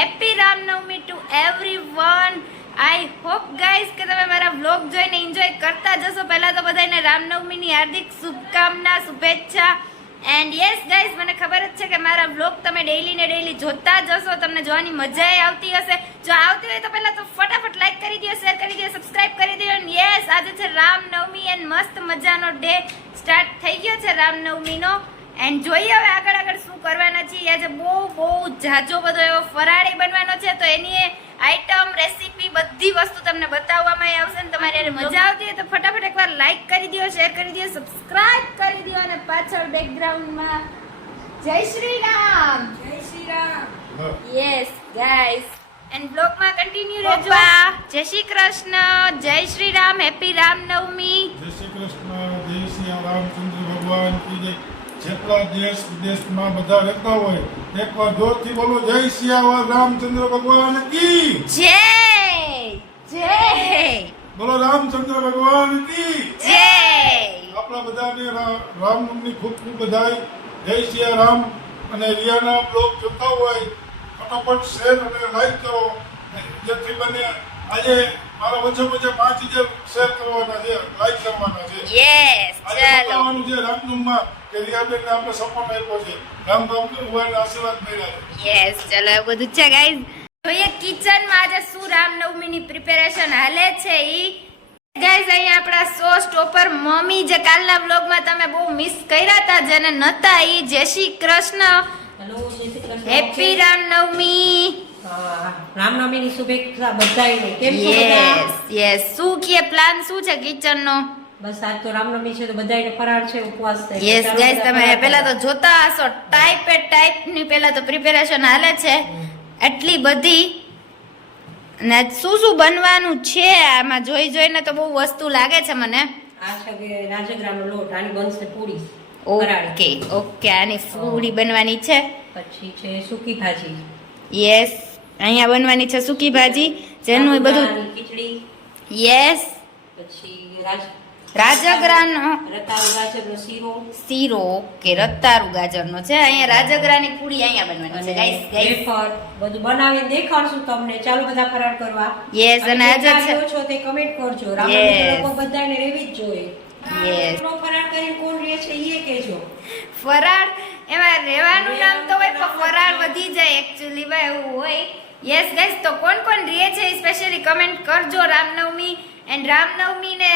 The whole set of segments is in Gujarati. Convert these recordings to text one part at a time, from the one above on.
Happy Ramnavami to everyone. I hope guys કે તમે મારા વ્લોગ જોઈને એન્જોય કરતા જશો. પહેલા તો બધાને રામનવમીની હાર્દિક શુભકામના, શુભેચ્છા. એન્ડ યસ ગાઈઝ, મને ખબર જ છે કે મારા વ્લોગ તમે ડેઈલી ને ડેઈલી જોતા જશો, તમને જોવાની મજા આવતી હશે. જો આવતી હોય તો પહેલા તો ફટાફટ લાઈક કરી દો, શેર કરી દો, સબસ્ક્રાઇબ કરી દો. એન્ડ યસ, આજે છે રામનવમી એન્ડ મસ્ત મજાનો ડે સ્ટાર્ટ થઈ ગયો છે રામનવમીનો. એન્ડ જોઈએ હવે આગળ શું કરવાના છીએ. આજે બહુ જાજો બધો એવો ફરાળી બનવાનો છે, તો એની આઈટમ, રેસીપી, બધી વસ્તુ તમને બતાવવામાં આવશે. ને તમારે મજા આવતી હોય તો ફટાફટ એકવાર લાઈક કરી દો, શેર કરી દો, સબસ્ક્રાઇબ કરી દો. અને પાછળ બેકગ્રાઉન્ડમાં જય શ્રી રામ, જય Shri Ram. Yes guys, and બ્લોગમાં કન્ટિન્યુ રહેજો. જય શ્રી કૃષ્ણ, જય શ્રી રામ, હેપી રામનવમી. જય શ્રી કૃષ્ણ, જય શ્રી રામચંદ્ર ભગવાન કી જય. જેટલા દેશ વિદેશમાં બધા રહેતા હોય એકવાર જોરથી બોલો, જય શ્રી રામચંદ્ર ભગવાન કી જય. જય બોલો, રામચંદ્ર ભગવાન કી જય. આપણા બધાને રામનવમી ખૂબ ખૂબ બધાઈ. જય શ્રી રામ. અને રિયાના બ્લોગ જોતા હોય ફટાફટ શેર અને લાઈક કરો, જેથી બને આજે મારા વચ્ચે 5000 શેર કરવાના છે, લાઈક કરવાના છે. યસ, આજે ચાલો. બતાવવાનું છે રામનવમીમાં કે રિયાબેનને આપણે સપોર્ટ આપ્યો છે, રામ ભગવાનના આશીર્વાદ મળ્યા છે. યસ, ચાલો, એ બધું છે ગાઈઝ. જોઈએ કિચનમાં આજે શું રામનવમીની પ્રિપેરેશન હાલે છે ઈ. ગાઈઝ, અહીંયા આપણા સો સ્ટોપર મમ્મી, જે કાલના વ્લોગમાં તમે બહુ મિસ કર્યા હતા, જેને નતા, ઈ જય શ્રી કૃષ્ણ. હેલો, જય શ્રી કૃષ્ણ. હેપી રામનવમી. રામનવમીની શુભેચ્છા બધાને. કેમ છો બધા? Yes yes. શું કે પ્લાન શું છે કિચનનો? બસ આજ તો રામનવમી છે તો બધાને ફરાળ છે, ઉપવાસ છે. યસ ગાઈઝ, તમે પહેલા તો જોતા હશો ટાઈપની પહેલા તો પ્રિપેરેશન હાલે છે એટલી બધી. ને શું બનવાનું છે આમાં જોઈને તો બહુ વસ્તુ લાગે છે મને. આ છે કે રાજગરાનો લોટ, આની બનશે પૂરી ફરાળી. ઓકે, આની પૂરી બનવાની છે. પછી છે સૂકી ભાજી. યસ, અહીંયા બનવાની છે સૂકી ભાજી, જેનું એ બધું. સાબુદાણાની ખીચડી. યસ, પછી રાજગરાનો રતાળુ ગાજરનો શીરો. ઓકે, રતાળુ ગાજરનો છે. અહીંયા રાજગરાની પૂરી અહીંયા બનવાની છે ગાઈસ. વેફર બધું બનાવીને દેખાડશું તમને. ચાલો બધા ફરાળ કરવા. યસ, અને આજે છે છો તે કમેન્ટ કરજો. રામનવમી લોકો બધાને રેવી જ જોઈએ. યસ, ફરાળ કરીને કોણ રહે છે એ કહેજો. ફરાળ એમાં રહેવાનું નામ તો હોય પણ ફરાળ વધી જાય એકચ્યુઅલી માં એવું હોય. યસ ગાઈસ, તો કોણ રહે છે સ્પેશિયલી કમેન્ટ કરજો. રામનવમી એન્ડ રામનવમી ને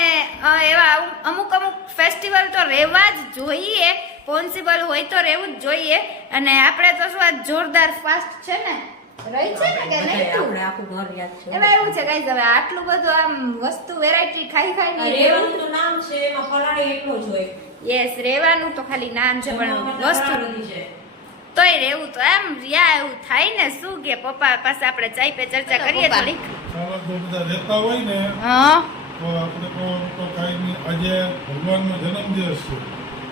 એવા અમુક ફેસ્ટિવલ તો રહેવા જ જોઈએ, પોસિબલ હોય તો રહેવું જ જોઈએ. અને આપણે તો શું આ જોરદાર ફાસ્ટ છે ને, રહી છે ને કે નહીં? આપણે આખું ઘર યાદ છે. એમાં એવું છે ગાઈસ, હવે આટલું બધું આમ વસ્તુ વેરાયટી ખાઈ ને રહેવાનું તો નામ છે, એમાં ફરાળી એટલો જ હોય. યસ, રહેવાનું તો ખાલી નામ છે પણ વસ્તુ બધી છે. તોય રહેવું તો એમ રિયા એવું થાય ને. શું કે પપ્પા પાસે આપણે ચાય પે ચર્ચા કરીએ થોડીક. ચાલો, જો બધા રહેતા હોય ને હા તો આપણે તો કાંઈ નહીં. આજે ભગવાનનો જન્મદિવસ છે,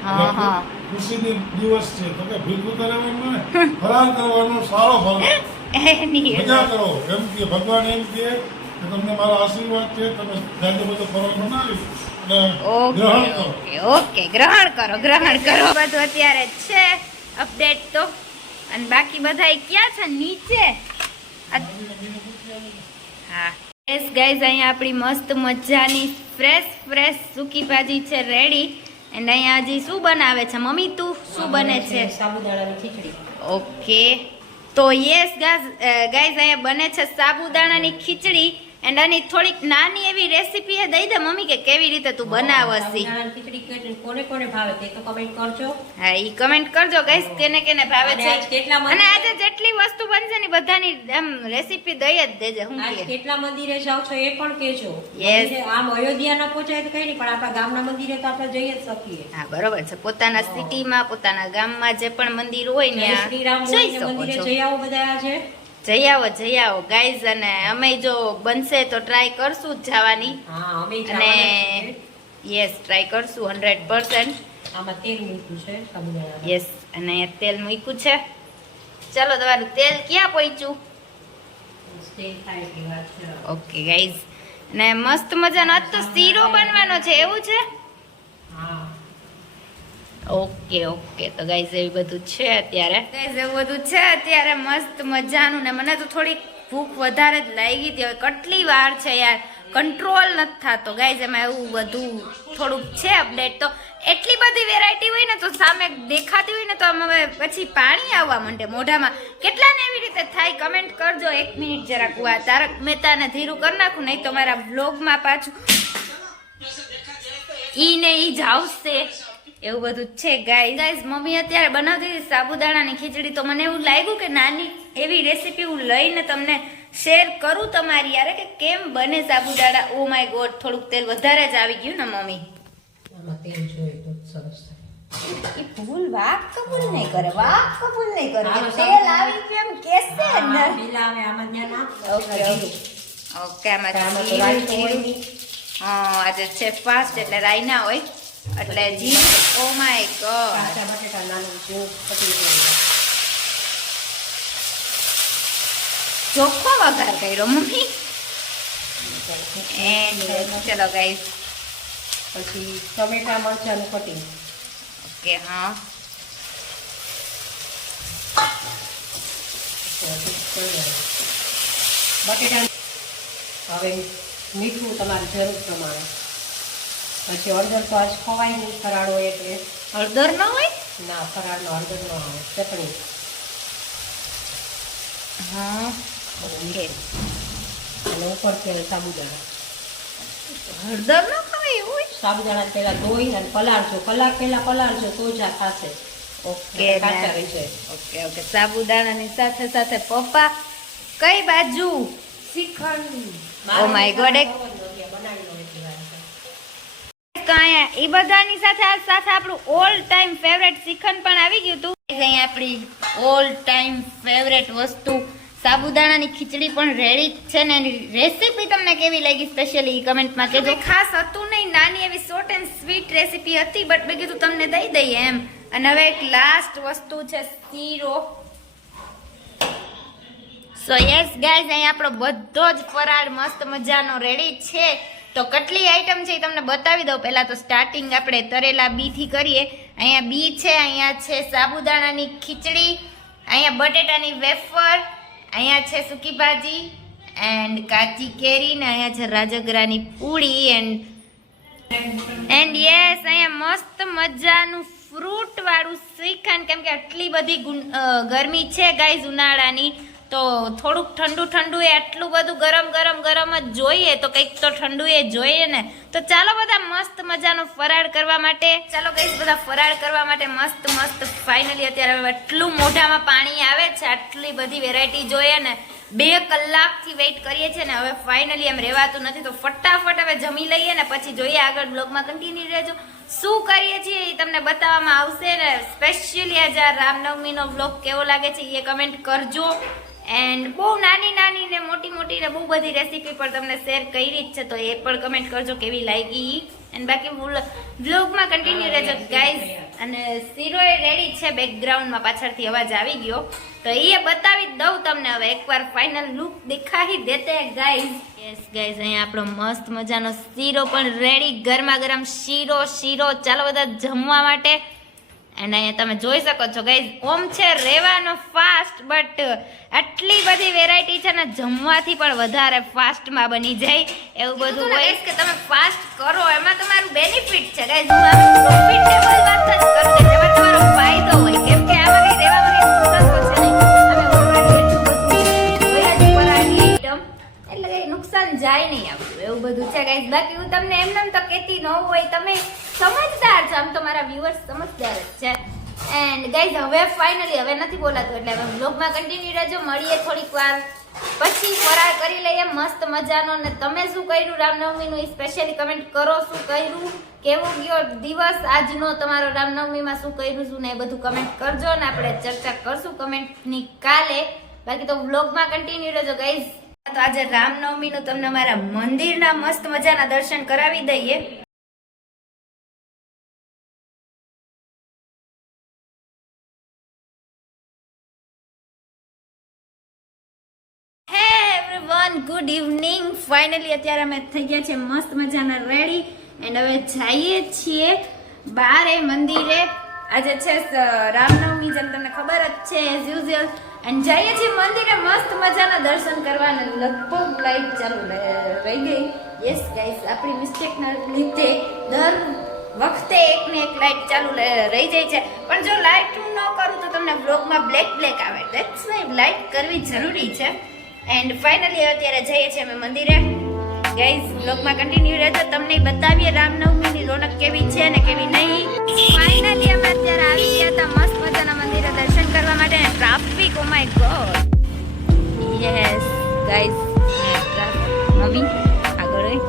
હા. ખુશીનો દિવસ છે, તો કે ભૂલવું રહેવાનું ને ફરાર કરવાનો સારો ફરાર. એની મજા કરો, એમ કે ભગવાન એમ કે તમને મારા આશીર્વાદ છે, તમે જાજો બધો ફરાર બનાવી અને ગ્રહણ કરો. ઓકે, ગ્રહણ કરો. બધું અત્યારે છે અપડેટ તો. અને બાકી બધા ક્યાં છે? નીચે. હા યસ ગાઈઝ, અહીંયા આપણી મસ્ત મજાની ફ્રેશ સૂકી ભાજી છે રેડી. એન્ડ અહીંયા હજી શું બનાવે છે મમ્મી? તું શું બને છે? સાબુદાણાની ખીચડી. ઓકે, તો યસ ગાઈઝ, અહીંયા બને છે સાબુદાણાની ખીચડી. એન્ડ આની થોડીક નાની એવી રેસીપી એ દઈ દે મમ્મી કે કેવી રીતે તું બનાવસ. સાબુદાણાની ખીચડી કોને ભાવે તે તો કમેન્ટ કરજો. હા, ઈ કમેન્ટ કરજો ગાઈસ, કેને ભાવે અને છે. આજ કેટલા મંદિર- અને આજે જેટલી વસ્તુ બનશે ને બધાની એમ રેસીપી દઈ જ દેજે. હું આજ કહે કેટલા મંદિરે જાવ છો એ પણ કહેજો. Yes. મંદિરે આમ અયોધ્યા ના પહોંચાય તો કઈ નહીં, પણ આપણા ગામના મંદિરે તો આપણે જઈ જ શકીએ. હા, બરોબર છે. પોતાના સિટીમાં, પોતાના ગામમાં જે પણ મંદિર હોય ને જય શ્રી રામ જઈ બોલીને શકો મંદિરે છો. જઈ આવો બધા આજે. જઈ આવો ગાઈઝ. અને અમે જો બનશે તો ટ્રાય કરશું જ જવાની. હા, અમે અને જવાના છીએ. યસ, ટ્રાય કરશું 100%. આમાં તેલ મૂક્યું છે સાબુદાણા. યસ, અને તેલ મૂક્યું છે. ચલો, તમારું તેલ ક્યાં પહોંચ્યું? તેલ થાય એટલી વાત છે. ઓકે ગાઈઝ, ને મસ્ત મજાનો આજ તો શીરો બનવાનો છે એવું છે. હા, ઓકે ઓકે તો ગાઈઝ એવું બધું છે અત્યારે ગાઈઝ એવું બધું છે અત્યારે મસ્ત મજાનું ને મને તો થોડી ભૂખ વધારે જ લાગી હતી હવે કેટલી વાર છે યાર કંટ્રોલ નથી થતો ગાઈઝ એમાં એવું બધું થોડુંક છે અપડેટ તો એટલી બધી વેરાયટી હોય ને તો સામે દેખાતી હોય ને તો આમ હવે પછી પાણી આવવા માંડે મોઢામાં કેટલાને એવી રીતે થાય કમેન્ટ કરજો 1 મિનિટ જરાક આ તારક મહેતાને ધીરું કરી નાખું નહીં તો મારા વ્લોગમાં પાછું ઈ ને ઈ જ આવશે એવું બધું છે ગાઈઝ મમ્મી અત્યારે બનાવતી હતી સાબુદાણાની ખીચડી તો મને એવું લાગ્યું કે નાની એવી રેસીપી હું લઈને તમને શેર કરું તમારી યારે કે કેમ બને સાબુદાણા ઓ માય ગોડ થોડુંક તેલ વધારે જ આવી ગયું ને મમ્મી આમાં તેલ જોઈએ તો સરસ થાય. ઈ ભૂલ વાક કબૂલ નહીં કરે વાક કબૂલ નહીં કરે આમાં તેલ આવી ગયું એમ કેસે આમાં અંદર પેલા આવે આમાં ત્યાં નાખ. ઓકે ઓકે આમાં આમાં તો રાઈ તો હોય નહીં. હા આજે છે ફાસ્ટ એટલે રાઈ ના હોય એટલે જી ઓ માય ગોડ કાચા બટેટા નાનું જેવું પતી જાય. ચોખ્ખો વઘાર કર્યો મમ્મી એન્ડ ચલો ગાઈસ પછી ટમેટા મરચાંનું કટિંગ. ઓકે હા બટેટા હવે મીઠું તમારી જરૂર પ્રમાણે. પછી હળદર તો આજ ખવાય નહીં ફરાળ હોય એટલે. હળદર ન હોય ના ફરાળનો હળદર ન આવે. ચટણી હા ઓકે અને ઉપરથી સાબુદાણા. હળદર ન ખવાય એવું હોય સાબુદાણા પહેલા ધોઈ અને પલાળજો. કલાક પહેલા પલાળજો તો જ આ ખાશે. ઓકે કાચા રહી જાય. ઓકે ઓકે સાબુદાણાની સાથે સાથે પપ્પા કઈ બાજુ શ્રીખંડ. Oh my God, એક- બનાવી લો એટલી વાર. તો અહીંયા એ બધાની સાથે આ સાથે આપણું ઓલ ટાઈમ ફેવરેટ શ્રીખંડ પણ આવી ગયું હતું અહીંયા આપણી ઓલ ટાઈમ ફેવરેટ વસ્તુ સાબુદાણાની ખીચડી પણ રેડી છે ને એની રેસીપી તમને કેવી લાગી સ્પેશિયલી કમેન્ટમાં કહેજો ખાસ હતું નહીં નાની એવી શોર્ટ એન્ડ સ્વીટ રેસીપી હતી બટ મેં કીધું તમને દઈ દઈએ એમ અને હવે એક લાસ્ટ વસ્તુ છે શીરો સો યસ ગાઈઝ અહીંયા આપણો બધો જ ફરાળ મસ્ત મજાનો રેડી છે તો કેટલી આઈટમ છે એ તમને બતાવી દઉં પહેલા તો સ્ટાર્ટિંગ આપણે તરેલા બી થી કરીએ અહીંયા બી છે અહીંયા છે સાબુદાણાની ખીચડી અહીંયા બટેટાની વેફર અહીંયા છે સૂકી ભાજી એન્ડ કાચી કેરી ને અહીંયા છે રાજગરાની પૂરી એન્ડ યસ અહીંયા મસ્ત મજાનું ફ્રૂટ વાળું શ્રીખંડ કેમ કે આટલી બધી ગરમી છે ગાઈઝ ઉનાળાની તો થોડુંક ઠંડુ ઠંડુ એ આટલું બધું ગરમ ગરમ ગરમ જ જોઈએ તો કંઈક તો ઠંડુ એ જોઈએ ને તો ચાલો બધા મસ્ત મજાનો ફરાળ કરવા માટે ચાલો ગાઈસ બધા ફરાળ કરવા માટે મસ્ત મસ્ત ફાઇનલી અત્યારે હવે એટલું મોઢામાં પાણી આવે છે આટલી બધી વેરાયટી જોઈએ ને 2 કલાકથી વેઇટ કરીએ છીએ ને હવે ફાઇનલી એમ રહેવાતું નથી તો ફટાફટ હવે જમી લઈએ ને પછી જોઈએ આગળ બ્લોગમાં કન્ટિન્યુ રહેજો શું કરીએ છીએ એ તમને બતાવવામાં આવશે ને સ્પેશિયલી આજે આ રામનવમીનો બ્લોગ કેવો લાગે છે એ કમેન્ટ કરજો એન્ડ બહુ નાની નાની ને મોટી ને બહુ બધી રેસીપી પર તમને શેર કરી જ છે તો એ પણ કમેન્ટ કરજો કેવી લાગી એન્ડ બાકી વ્લોગમાં કન્ટિન્યુ રહેજો ગાઈઝ અને શીરો એ રેડી છે બેકગ્રાઉન્ડમાં પાછળથી અવાજ આવી ગયો તો એ બતાવી જ દઉં તમને હવે એકવાર ફાઇનલ લુક દેખાડી દેતે ગાઈઝ યસ ગાઈઝ અહીંયા આપણો મસ્ત મજાનો શીરો પણ રેડી ગરમા ગરમ શીરો ચાલો બધા જમવા માટે એન્ડ અહીંયા તમે જોઈ શકો છો ગાઈઝ ઓમ છે રેવાનો ફાસ્ટ બટ આટલી બધી વેરાયટી છે ને જમવાથી પણ વધારે ફાસ્ટમાં બની જાય એવું બધું હોય કે તમે ફાસ્ટ કરો એમાં તમારું બેનિફિટ છે ગાઈઝ હું આ પ્રોફિટેબલ વાત જ કરું કે જેમાં તમારો ફાયદો હોય કેમ કે આમાં કઈ રહેવામાં કઈ નુકસાન છે નહીં અમે ઓલરેડી એટલું બધું જોયા જ પરાઠી આઈટમ એટલે કઈ નુકસાન જાય નહીં આપણું એવું બધું છે ગાઈઝ બાકી હું તમને એમને તો કહેતી ન હોય તમે સમજદાર છો આમ તો મારા વ્યુઅર્સ સમજદાર જ છે એન્ડ ગાઈઝ હવે ફાઇનલી હવે નથી બોલાતું એટલે હવે વ્લોગમાં કન્ટિન્યુ રહેજો મળીએ થોડીક વાર પછી ફરાળ કરી લઈએ મસ્ત મજાનો ને તમે શું કર્યું રામનવમીનું એ સ્પેશિયલી કમેન્ટ કરો શું કર્યું કેવો ગયો દિવસ આજનો તમારો રામનવમીમાં શું કર્યું શું ને એ બધું કમેન્ટ કરજો ને આપણે ચર્ચા કરશું કમેન્ટની કાલે બાકી તો વ્લોગમાં કન્ટિન્યુ રહેજો ગાઈઝ તો આજે રામનવમીનું તમને અમારા મંદિરના મસ્ત મજાના દર્શન કરાવી દઈએ ગુડ ઇવનિંગ ફાઇનલી અત્યારે અમે થઈ ગયા છે મસ્ત મજાના રેડી એન્ડ હવે જઈએ છીએ બારે મંદિરે આજે છે રામનવમી, જેમ તમને ખબર જ છે એઝ યુઝ્યુઅલ. એન્ડ જઈએ છીએ મંદિરે મસ્ત મજાના દર્શન કરવા, અને લગભગ લાઈટ ચાલુ રહી ગઈ. યસ ગાઈસ, આપણી મિસ્ટેકના લીધે દર વખતે એક ને એક લાઈટ ચાલુ રહી જાય છે. પણ જો લાઈટ હું ન કરું તો તમને બ્લોગમાં બ્લેક આવે. ધેટ્સ વાય લાઈટ કરવી જરૂરી છે. એન્ડ ફાઇનલી અત્યારે જઈએ છીએ અમે મંદિરે. ગાઈઝ બ્લોગમાં કન્ટિન્યુ રહેજો, તમને બતાવીએ રામનવમીની રોનક કેવી છે ને કેવી નહીં. ફાઇનલી અમે અત્યારે આવી ગયા હતા મસ્ત મજાના મંદિરે દર્શન કરવા માટે. Traffic, oh my God. Yes guys, mummy આગળ હોય.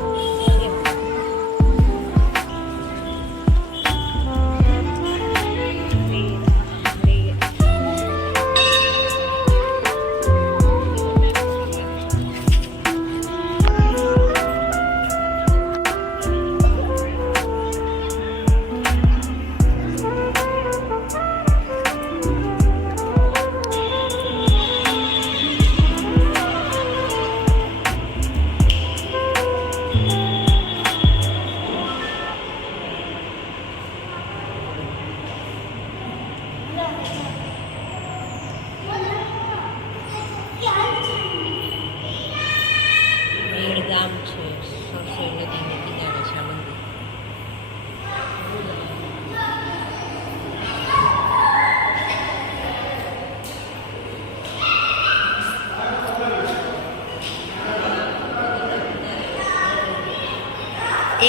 ગામ છે, સરસઈ નદીને કિનારે છે આ મંદિર.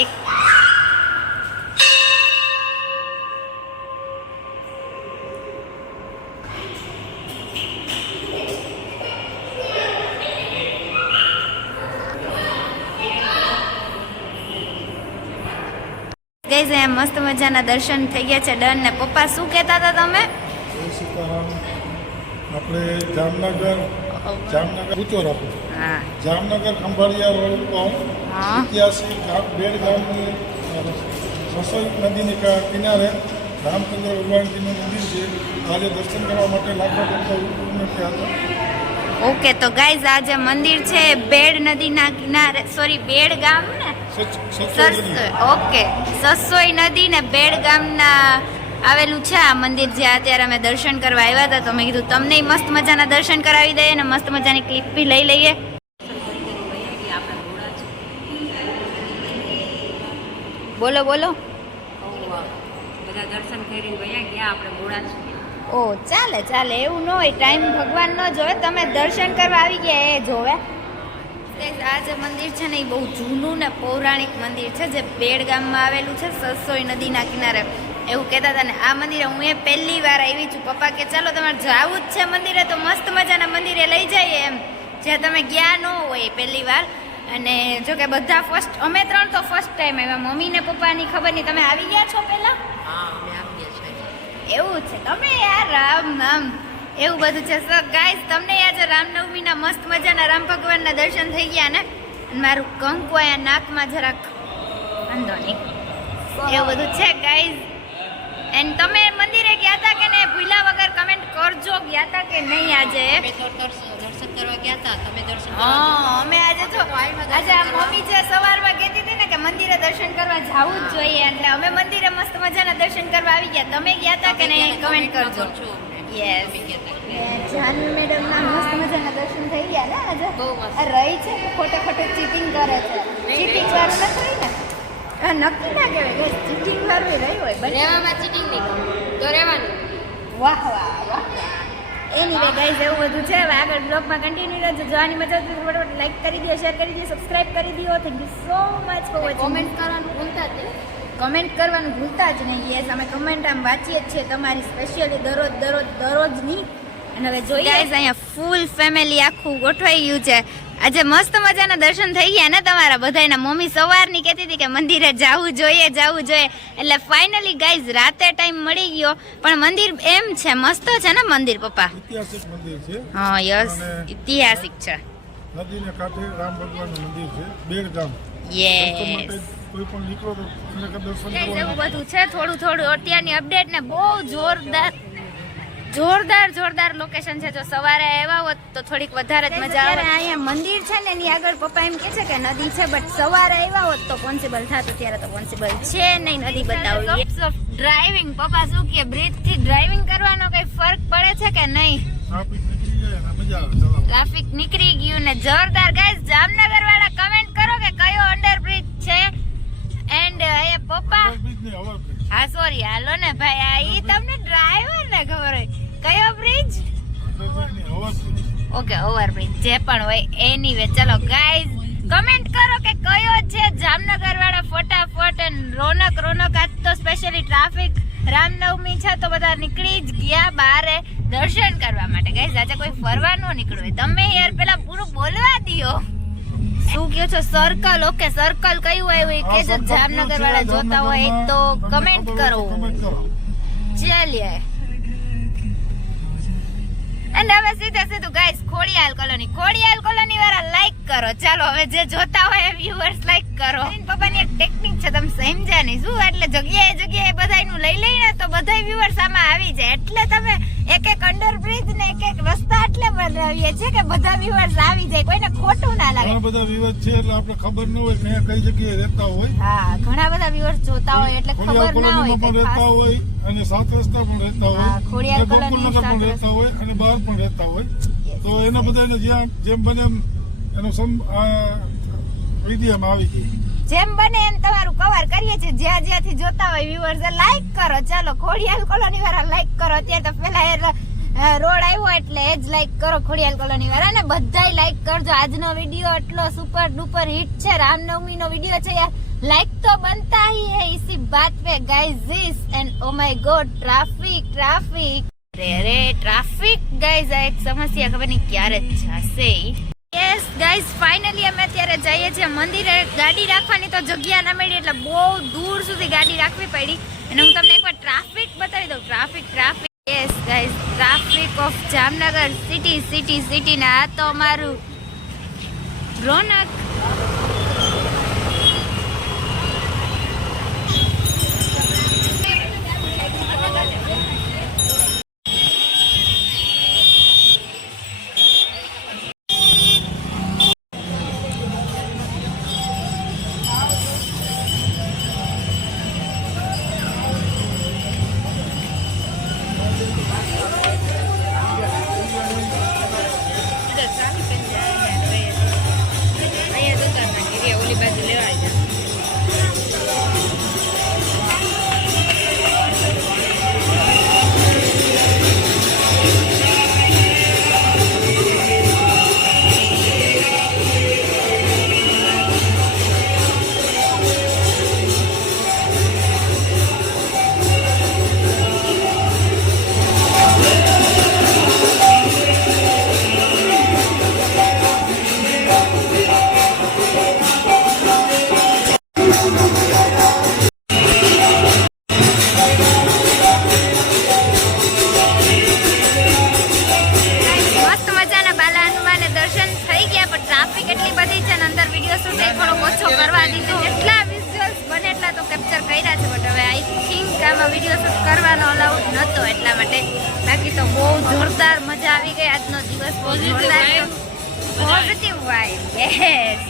એક ગાઈઝ અહીંયા મસ્ત મજાના દર્શન થઈ ગયા છે ડન. ને પપ્પા શું કહેતા હતા તમે? જય સીતારામ. આપણે જામનગર ઊંચો રાખો. હા જામનગર ખંભાળિયા રોડ ઉપર હા. ઐતિહાસિક બેડ ગામની રસોઈ નદીની કિનારે રામચંદ્ર ભગવાનજીનું મંદિર છે. આજે દર્શન કરવા માટે લાખો ભક્તો ત્યાં હતા. ઓકે, તો ગાઈઝ આ જે મંદિર છે બેડ નદીના કિનારે, સોરી બેડ ગામ ને ઓકે સસોઈ નદી ને બેડ ગામના આવેલું છે આ મંદિર, જે અત્યારે અમે દર્શન કરવા આવ્યા હતા. તો મેં કીધું તમને મસ્ત મજાના દર્શન કરાવી દઈએ ને મસ્ત મજાની ક્લિપ બી લઈ લઈએ. બોલો બોલો. બધા દર્શન કરીને વયા ગયા, આપણે મોડા છીએ. ઓ ચાલે ચાલે, એવું ન હોય. ટાઈમ ભગવાન ન જોવે, તમે દર્શન કરવા આવી ગયા એ જોવે. આ જે મંદિર છે ને એ બહુ જૂનું ને પૌરાણિક મંદિર છે, જે બેડ ગામમાં આવેલું છે સસોઈ નદીના કિનારે. એવું કહેતા હતા. ને આ મંદિરે હું એ પહેલી વાર આવી છું. પપ્પા કે ચાલો તમારે જવું જ છે મંદિરે તો મસ્ત મજાના મંદિરે લઈ જઈએ એમ, જે તમે ગયા ન હોય પહેલી વાર. અને જો કે બધા ફર્સ્ટ, અમે ત્રણ તો ફર્સ્ટ ટાઈમ આવ્યા. મમ્મી ને પપ્પાની ખબર નહીં. તમે આવી ગયા છો પહેલા? હા, અમે આવી ગયા છીએ. એવું છે તમે યાર, રામ નામ એવું બધું છે. સો ગાઈઝ તમને આજે રામનવમીના મસ્ત મજાના રામ ભગવાનના દર્શન થઈ ગયા ને. મારું કંકુ અહીંયા નાકમાં જરાક વાંધો નહીં, એવું બધું છે ગાઈઝ. એન્ડ તમે મંદિરે ગયા હતા કે નહીં ભૂલ્યા વગર કમેન્ટ કરજો, ગયા હતા કે નહીં આજે? દર્શન કરવા ગયા હતા, તમે દર્શન હા અમે આજે જો આજે આ મમ્મી જે સવારમાં કહેતી હતી ને કે મંદિરે દર્શન કરવા જવું જ જોઈએ, એટલે અમે મંદિરે મસ્ત મજાના દર્શન કરવા આવી ગયા. તમે ગયા હતા કે નહીં કમેન્ટ કરજો. યસ, જાનુ મેડમના મસ્ત મજાના દર્શન થઈ ગયા ને આજે. બહુ મસ્ત. આ રહી છે કે ખોટે ખોટે ચીટિંગ કરે છે? ચીટિંગ વાળું નથી રહી ને? હા નક્કી ના કહેવાય, ચીટિંગ વાળું રહી હોય બસ. રહેવામાં ચીટિંગ નહીં તો રહેવાનું. વાહ વાહ વાહ. એનીવે ગાઈઝ એવું બધું છે. હવે આગળ બ્લોગમાં કન્ટિન્યુ રહેજો. જોવાની મજા આવતી ફટાફટ લાઈક કરી દો, શેર કરી દો, સબસ્ક્રાઇબ કરી દો. Thank you so much for watching. Comment કરવાનું ભૂલતા જ નહીં. કમેન્ટ કરવાનું ભૂલતા જ નહીં. યસ, અમે કમેન્ટ આમ વાંચીએ જ છીએ તમારી, સ્પેશિયલી દરરોજની. અને હવે જોઈએ ગાઈઝ અહીંયા ફૂલ ફેમિલી આખું ગોઠવાઈ ગયું છે. આજે મસ્ત મજાના દર્શન થઈ ગયા ને તમારા બધાયના. મમ્મી સવારની કહેતી હતી કે મંદિરે જવું જોઈએ. એટલે ફાઇનલી ગાઈઝ રાતે ટાઈમ મળી ગયો. પણ મંદિર એમ છે મસ્ત છે ને મંદિર પપ્પા? ઐતિહાસિક મંદિર છે. હા યસ, ઐતિહાસિક છે. નદીને કાંઠે રામ ભગવાનનું મંદિર છે બેડ ગામ. યસ કોઈ પણ નીકળો તો ખરેખર દર્શન ગાઈઝ એવું કરવા. બધું છે થોડું અત્યારની અપડેટ ને બહુ જોરદાર જોરદાર લોકેશન છે. જો સવારે આવ્યા હોત તો થોડીક વધારે જ મજા આવે. અહીંયા મંદિર છે ને એની આગળ પપ્પા એમ કે છે કે નદી છે, બટ સવારે આવ્યા હોત તો પોસિબલ થાત. અત્યારે તો પોસિબલ છે નહીં, નદી બતાવી. ડ્રાઇવિંગ પપ્પા શું કે બ્રિજ થી ડ્રાઇવિંગ કરવાનો કઈ ફરક પડે છે કે નહીં? ટ્રાફિક નીકળી ગયું ને જોરદાર. ગાઈસ જામનગર વાળા કમેન્ટ કરો કે કયો અંડરબ્રિજ છે. એન્ડ એ પપ્પા હા સોરી હાલો ને ભાઈ, આ ઈ તમને ડ્રાઈવર ને ખબર હોય કયો બ્રિજ. ઓકે ઓવરબ્રિજ જે પણ હોય. એનીવે ચલો ગાઈઝ કમેન્ટ કરો કે કયો છે જામનગર વાળા ફટાફટ. રોનક આજ તો સ્પેશિયલી ટ્રાફિક રામનવમી છે તો બધા નીકળી જ ગયા બારે દર્શન કરવા માટે. ગાઈઝ આજે કોઈ ફરવા ન નીકળ્યું. તમે યાર પેલા પૂરું બોલવા દિયો. શું કયો છો? સર્કલ. ઓકે સર્કલ કયું આવ્યું કે જો જામનગર વાળા જોતા હોય તો કમેન્ટ કરો. ચાલીએ અને હવે સીધું ગાઈસ ખોડિયાલ કોલોની વાળા લાઈક કરો. ચાલો હવે જે જોતા હોય વ્યુઅર્સ લાઈક કરો. પપ્પાની એક ટેકનિક છે તમે સમજ્યા નહીં શું? એટલે જગ્યાએ બધાયનું લઈ લઈને તો બધાય વ્યુઅર્સ આમાં આવી જાય. એટલે તમે એક અંડરબ્રિજ ને એક રસ્તા એટલે બનાવીએ છે કે બધા વ્યુઅર્સ આવી જાય, કોઈને ખોટું ના લાગે. ઘણા બધા વ્યુઅર્સ છે એટલે આપણે ખબર ન હોય કે કઈ જગ્યાએ રહેતા હોય. હા ઘણા બધા વ્યુઅર્સ જોતા હોય એટલે ખબર ના હોય કે રહેતા હોય અને સાત રસ્તા પણ રહેતા હોય, ખોડિયાલ કોલોની પણ રહેતા હોય અને બહાર પણ રહેતા હોય. તો એના બધાને જેમ બને એમ એનો વિડીયોમાં આવી જાય. જેમ બને એમ તમારું કવર કરીએ છીએ. જ્યાંથી જોતા હોય વ્યુઅર્સ લાઈક કરો. ચાલો ખોડિયાલ કોલોની વાળા લાઈક કરો. અત્યારે તો પેલા રોડ આવ્યો એટલે એ જ લાઈક કરો ખોડિયાલ કોલોની વાળા ને બધાય લાઈક કરજો. આજનો વિડીયો એટલો સુપર ડુપર હિટ છે. રામનવમી નો વિડીયો છે યાર. लाइक तो बनता ही है इसी बात पे guys this and oh my God traffic रे ट्रैफिक गाइस આ એક સમસ્યા ખબર નહીં ક્યારે જશે. યસ ગાઈસ ફાઇનલી અમે અત્યારે જઈએ છીએ મંદિરે. ગાડી રાખવાની તો જગ્યા ના મળી એટલે બહુ દૂર સુધી ગાડી રાખવી પડી. અને હું તમને એકવાર ટ્રાફિક બતાવી દઉં. Traffic yes guys traffic of Jamnagar city ના આ તો અમારું રોનક. વિડીયો શૂટ કરવાનો અલાઉડ નતો એટલા માટે. બાકી તો બહુ જોરદાર મજા આવી ગઈ. આજનો દિવસ બહુ જોરદાર પોઝિટિવ વાઇબ. યસ